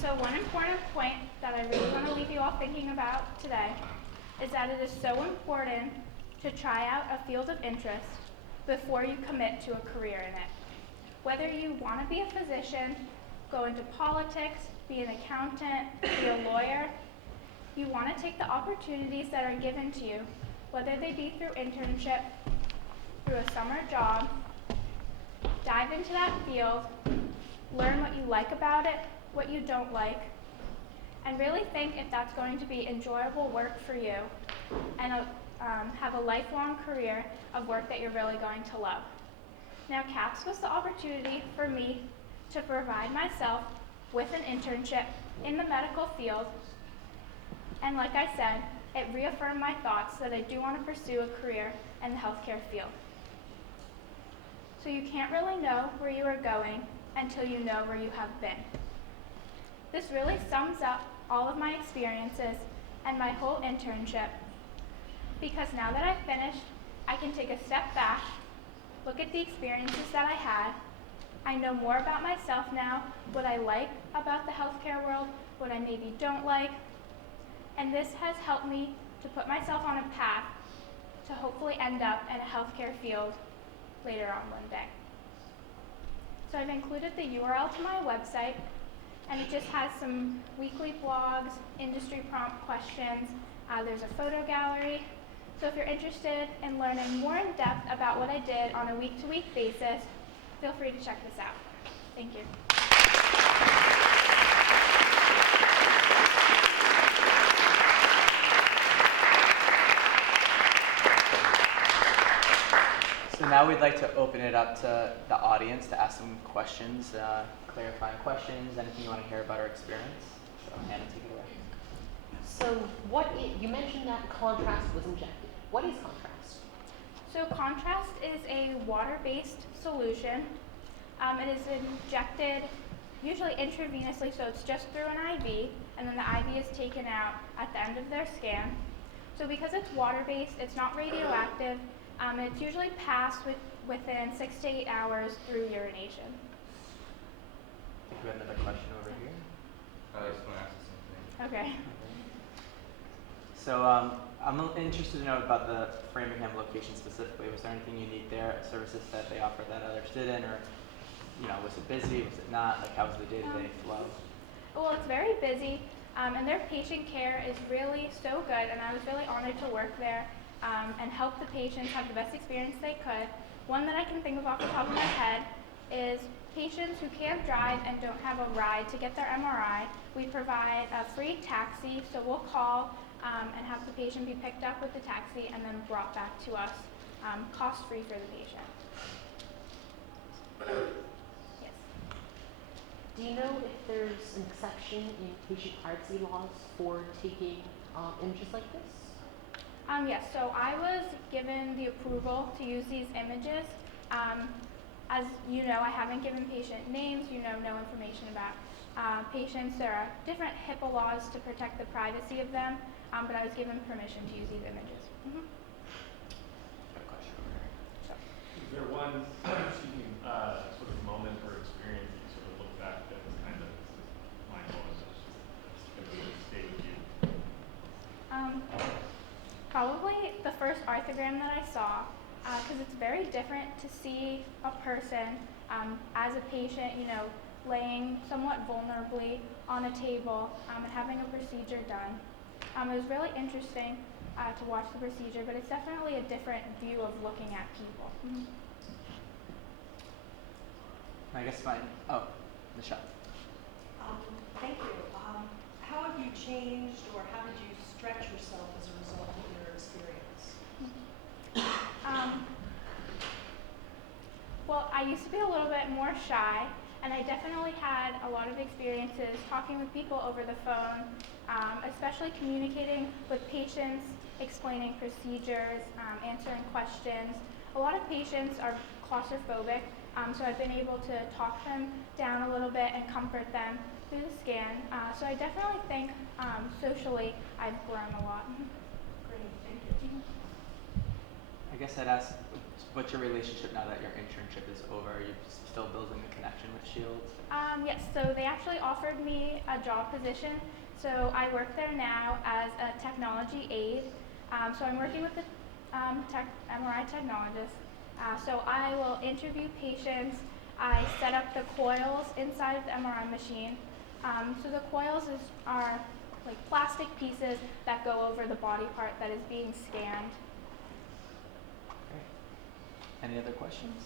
So one important point that I really want to leave you all thinking about today is that it is so important to try out a field of interest before you commit to a career in it. Whether you want to be a physician, go into politics, be an accountant, be a lawyer, you want to take the opportunities that are given to you, whether they be through internship, through a summer job, dive into that field, learn what you like about it, what you don't like, and really think if that's going to be enjoyable work for you and have a lifelong career of work that you're really going to love. Now, CAPS was the opportunity for me to provide myself with an internship in the medical field, and like I said, it reaffirmed my thoughts that I do want to pursue a career in the healthcare field. So you can't really know where you are going until you know where you have been. This really sums up all of my experiences and my whole internship, because now that I've finished, I can take a step back, look at the experiences that I had. I know more about myself now, what I like about the healthcare world, what I maybe don't like, and this has helped me to put myself on a path to hopefully end up in a healthcare field later on one day. So I've included the URL to my website, and it just has some weekly blogs, industry prompt questions. There's a photo gallery. So if you're interested in learning more in depth about what I did on a week-to-week basis, feel free to check this out. Thank you. So now we'd like to open it up to the audience to ask some questions, clarifying questions, anything you want to hear about our experience. So Hannah, take it away. So you mentioned that contrast was injected. What is contrast? So contrast is a water-based solution. It is injected usually intravenously, so it's just through an IV, and then the IV is taken out at the end of their scan. So because it's water-based, it's not radioactive, and it's usually passed within 6 to 8 hours through urination. I think we have another question over here. I just want to ask you something. Okay. So I'm interested to know about the Framingham location specifically. Was there anything unique there, services that they offered that others didn't, or was it busy, was it not? Like, how was the day-to-day flow? Well, it's very busy, and their patient care is really so good, and I was really honored to work there and help the patients have the best experience they could. One that I can think of off the top of my head is patients who can't drive and don't have a ride to get their MRI. We provide a free taxi, so we'll call and have the patient be picked up with the taxi and then brought back to us, cost-free for the patient. Yes. Do you know if there's an exception in patient privacy laws for taking images like this? Yes, so I was given the approval to use these images. As you know, I haven't given patient names, no information about patients. There are different HIPAA laws to protect the privacy of them, but I was given permission to use these images. Mm-hmm. Sure. Is there one sort of moment or experience that you sort of look back that was kind of mind-blowing, that really stayed with you? Probably the first arthrogram that I saw, because it's very different to see a person as a patient, laying somewhat vulnerably on a table and having a procedure done. It was really interesting to watch the procedure, but it's definitely a different view of looking at people. Mm-hmm. I guess Michelle. Thank you. How have you changed, or how did you stretch yourself as a result of your experience? Well, I used to be a little bit more shy, and I definitely had a lot of experiences talking with people over the phone, especially communicating with patients, explaining procedures, answering questions. A lot of patients are claustrophobic, so I've been able to talk them down a little bit and comfort them through the scan. So I definitely think socially I've grown a lot. Great, thank you. I guess I'd ask, what's your relationship now that your internship is over? Are you still building the connection with Shields? Yes, so they actually offered me a job position. So I work there now as a technology aide. So I'm working with the MRI technologist. So I will interview patients. I set up the coils inside of the MRI machine. So the coils are like plastic pieces that go over the body part that is being scanned. Great. Any other questions?